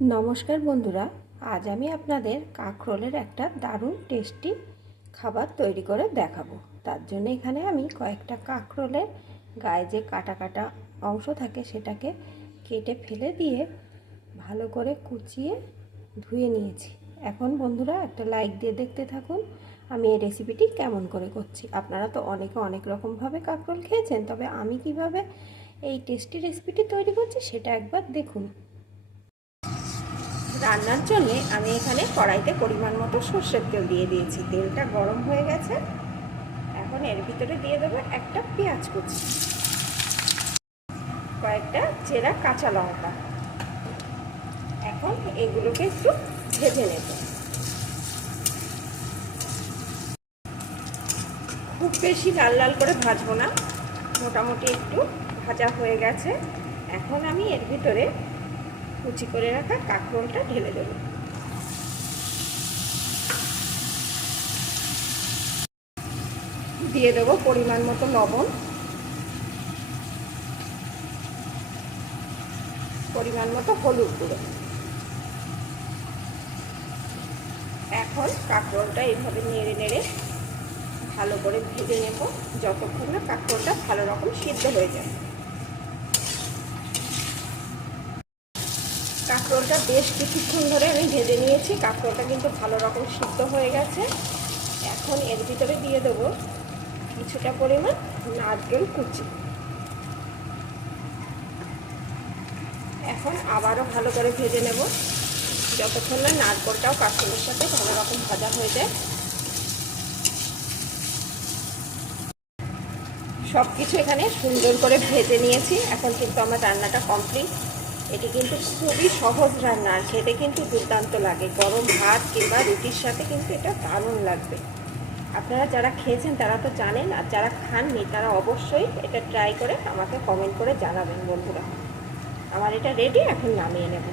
নমস্কার বন্ধুরা, আজ আমি আপনাদের কাঁকরোলের একটা দারুণ টেস্টি খাবার তৈরি করে দেখাবো। তার জন্য এখানে আমি কয়েকটা কাঁকরোলের গায়ে যে কাটা কাটা অংশ থাকে সেটাকে কেটে ফেলে দিয়ে ভালো করে কুচিয়ে ধুয়ে নিয়েছি। এখন বন্ধুরা, একটা লাইক দিয়ে দেখতে থাকুন আমি এই রেসিপিটি কেমন করে করছি। আপনারা তো অনেকে অনেক রকমভাবে কাঁকরোল খেয়েছেন, তবে আমি কীভাবে এই টেস্টি রেসিপিটি তৈরি করছি সেটা একবার দেখুন। রান্নার জন্যে আমি এখানে কড়াইতে পরিমাণ মতো সর্ষের তেল দিয়ে দিয়েছি। তেলটা গরম হয়ে গেছে। এখন এর ভিতরে দিয়ে দেবো একটা পেঁয়াজ কুচি। কয়েকটা চেরা কাঁচা লঙ্কা। এখন এগুলোকে একটু ভেজে নেব। খুব বেশি লাল লাল করে ভাজবো না। মোটামুটি একটু ভাজা হয়ে গেছে। এখন আমি এর ভিতরে কুচি করে রাখা কাঁকরোলটা ঢেলে দেব। দিয়ে দেবো পরিমাণ মতো লবণ। পরিমাণ মতো হলুদ গুঁড়ো। এখন কাঁকরোলটা এইভাবে নেড়ে নেড়ে ভালো করে ভেজে নেব। যতক্ষণ না কাঁকরোলটা ভালো রকম সিদ্ধ হয়ে যায় কাঁকরোলটা বেশ কিছুক্ষণ ধরে আমি ভেজে নিয়েছি। কাঁকরোলটা কিন্তু ভালো রকম সিদ্ধ হয়ে গেছে। এখন এর ভিতরে দিয়ে দেবো কিছুটা পরিমাণ নারকেল কুচি। এখন আবারও ভালো করে ভেজে নেব। যতক্ষণ না নারকেলটাও কাঁকরোলের সাথে ভালো রকম ভাজা হয়ে যায়। সব কিছু এখানে সুন্দর করে ভেজে নিয়েছি। এখন কিন্তু আমার রান্নাটা কমপ্লিট। এটি কিন্তু খুবই সহজ রান্না, আর খেতে কিন্তু দুর্দান্ত লাগে। গরম ভাত কিংবা রুটির সাথে কিন্তু এটা দারুণ লাগবে। আপনারা যারা খেয়েছেন তারা তো জানেন, আর যারা খাননি তারা অবশ্যই এটা ট্রাই করে আমাকে কমেন্ট করে জানাবেন বন্ধুরা। আমার এটা রেডি এখন নামিয়ে নেব।